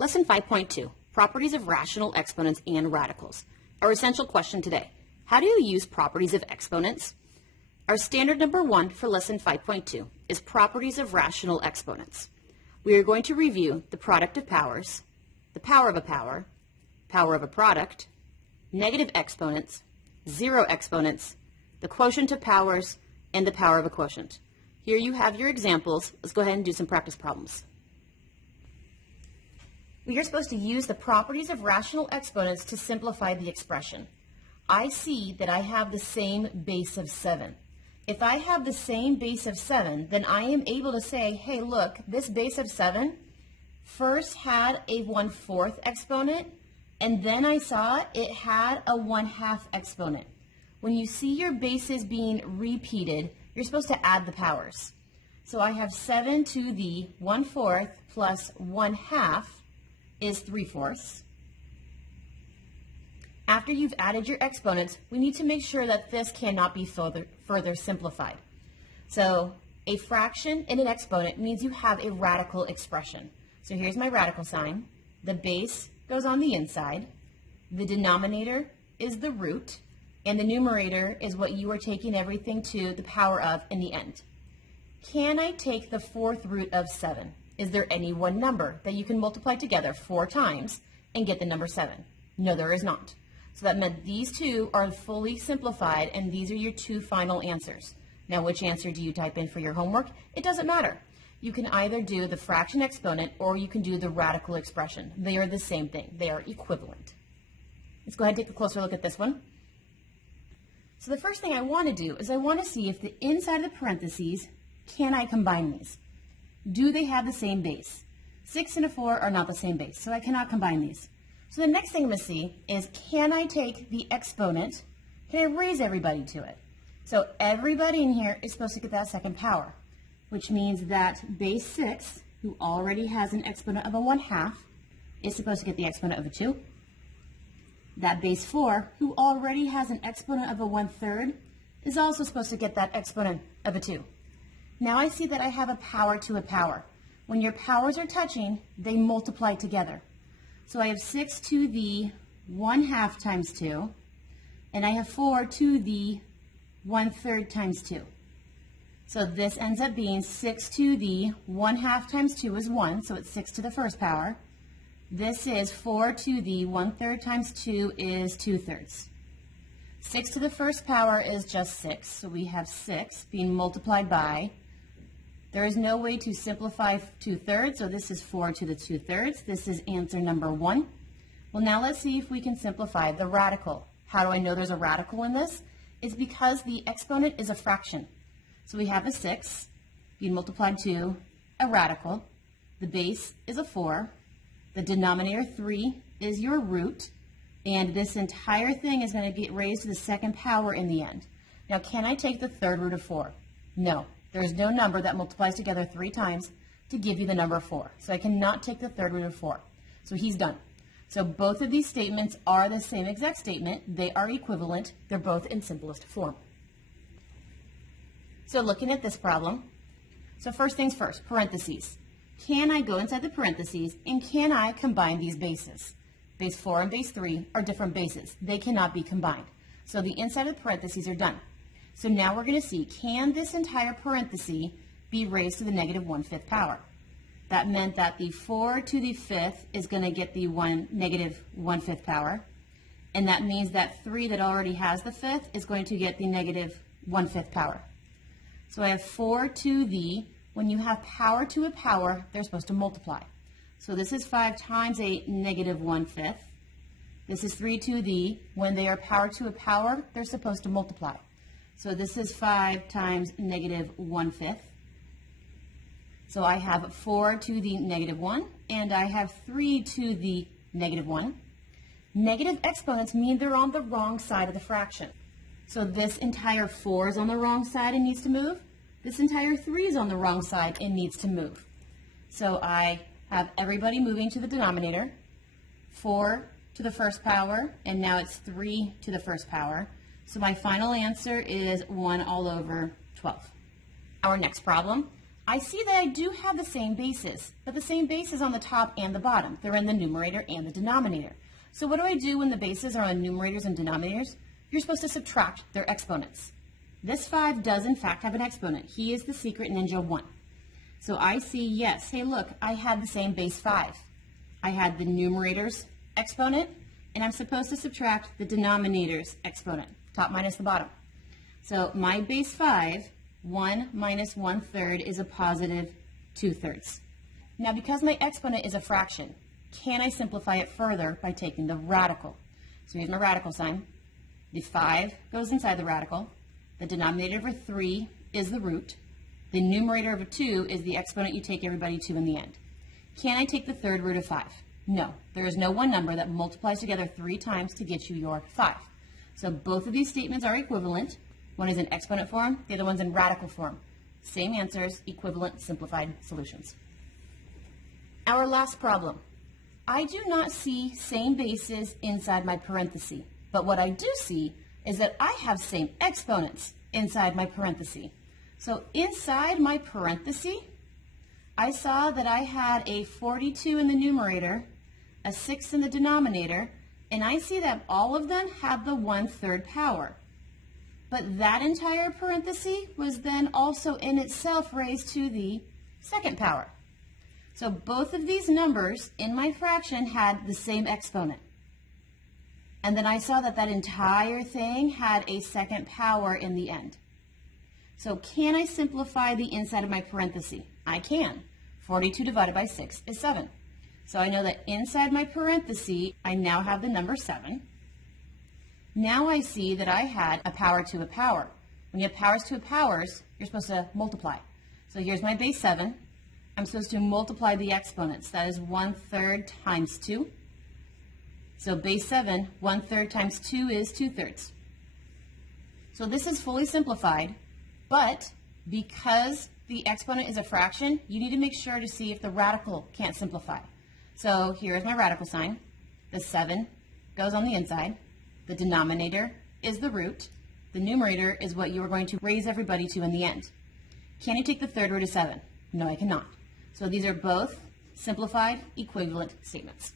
Lesson 5.2, Properties of Rational Exponents and Radicals. Our essential question today, how do you use properties of exponents? Our standard number 1 for Lesson 5.2 is Properties of Rational Exponents. We are going to review the product of powers, the power of a power, power of a product, negative exponents, zero exponents, the quotient of powers, and the power of a quotient. Here you have your examples. Let's go ahead and do some practice problems. We are supposed to use the properties of rational exponents to simplify the expression. I see that I have the same base of 7. If I have the same base of 7, then I am able to say, hey, look, this base of 7 first had a 1/4 exponent, and then I saw it had a 1/2 exponent. When you see your bases being repeated, you're supposed to add the powers. So I have 7 to the 1/4 plus 1/2 is 3/4. After you've added your exponents, we need to make sure that this cannot be further simplified. So a fraction and an exponent means you have a radical expression. So here's my radical sign. The base goes on the inside. The denominator is the root. And the numerator is what you are taking everything to the power of in the end. Can I take the 4th root of 7? Is there any one number that you can multiply together 4 times and get the number 7? No, there is not. So that meant these two are fully simplified, and these are your 2 final answers. Now, which answer do you type in for your homework? It doesn't matter. You can either do the fraction exponent or you can do the radical expression. They are the same thing. They are equivalent. Let's go ahead and take a closer look at this one. So the first thing I want to do is I want to see if the inside of the parentheses, can I combine these? Do they have the same base? 6 and a 4 are not the same base, so I cannot combine these. So the next thing I'm going to see is, can I take the exponent, can I raise everybody to it? So everybody in here is supposed to get that second power, which means that base 6, who already has an exponent of a 1/2, is supposed to get the exponent of a 2. That base 4, who already has an exponent of a 1/3, is also supposed to get that exponent of a 2. Now I see that I have a power to a power. When your powers are touching, they multiply together. So I have 6 to the 1/2 times 2, and I have 4 to the 1/3 times 2. So this ends up being 6 to the 1/2 times 2 is 1, so it's 6 to the first power. This is 4 to the 1/3 times 2 is 2/3. 6 to the first power is just 6, so we have 6 being multiplied by, there is no way to simplify 2/3, so this is 4 to the 2/3. This is answer number 1. Well, now let's see if we can simplify the radical. How do I know there's a radical in this? It's because the exponent is a fraction. So we have a 6 being multiplied to a radical. The base is a 4. The denominator 3 is your root. And this entire thing is going to get raised to the second power in the end. Now, can I take the 3rd root of 4? No. There is no number that multiplies together 3 times to give you the number 4. So I cannot take the 3rd root of 4. So he's done. So both of these statements are the same exact statement. They are equivalent. They're both in simplest form. So looking at this problem, so first things first, parentheses. Can I go inside the parentheses and can I combine these bases? Base 4 and base 3 are different bases. They cannot be combined. So the inside of the parentheses are done. So now we're going to see, can this entire parenthesis be raised to the negative 1/5 power? That meant that the 4 to the 5th is going to get the negative 1/5 power. And that means that 3 that already has the 5th is going to get the negative 1/5 power. So I have 4 to the, when you have power to a power, they're supposed to multiply. So this is 5 times a negative 1/5. This is 3 to the, when they are power to a power, they're supposed to multiply. So this is 5 times negative 1/5. So I have 4 to the negative 1, and I have 3 to the negative 1. Negative exponents mean they're on the wrong side of the fraction. So this entire 4 is on the wrong side and needs to move. This entire 3 is on the wrong side and needs to move. So I have everybody moving to the denominator, 4 to the first power, and now it's 3 to the first power. So my final answer is 1 all over 12. Our next problem, I see that I do have the same bases, but the same bases on the top and the bottom. They're in the numerator and the denominator. So what do I do when the bases are on numerators and denominators? You're supposed to subtract their exponents. This 5 does in fact have an exponent. He is the secret ninja 1. So I see, yes, hey look, I had the same base 5. I had the numerator's exponent, and I'm supposed to subtract the denominator's exponent, top minus the bottom. So my base 5, 1 minus 1/3 is a positive 2/3. Now because my exponent is a fraction, can I simplify it further by taking the radical? So here's my radical sign. The 5 goes inside the radical. The denominator of a 3 is the root. The numerator of a 2 is the exponent you take everybody to in the end. Can I take the third root of 5? No. There is no one number that multiplies together 3 times to get you your 5. So both of these statements are equivalent. One is in exponent form, the other one's in radical form. Same answers, equivalent, simplified solutions. Our last problem. I do not see same bases inside my parenthesis, but what I do see is that I have same exponents inside my parenthesis. So inside my parenthesis, I saw that I had a 42 in the numerator, a 6 in the denominator, and I see that all of them have the 1/3 power. But that entire parenthesis was then also in itself raised to the second power. So both of these numbers in my fraction had the same exponent. And then I saw that that entire thing had a second power in the end. So can I simplify the inside of my parenthesis? I can. 42 divided by 6 is 7. So I know that inside my parenthesis, I now have the number 7. Now I see that I had a power to a power. When you have powers to a powers, you're supposed to multiply. So here's my base 7. I'm supposed to multiply the exponents. That is 1/3 times 2. So base 7, 1/3 times 2 is 2/3. So this is fully simplified, but because the exponent is a fraction, you need to make sure to see if the radical can't simplify. So here's my radical sign. The 7 goes on the inside. The denominator is the root. The numerator is what you are going to raise everybody to in the end. Can I take the third root of 7? No, I cannot. So these are both simplified equivalent statements.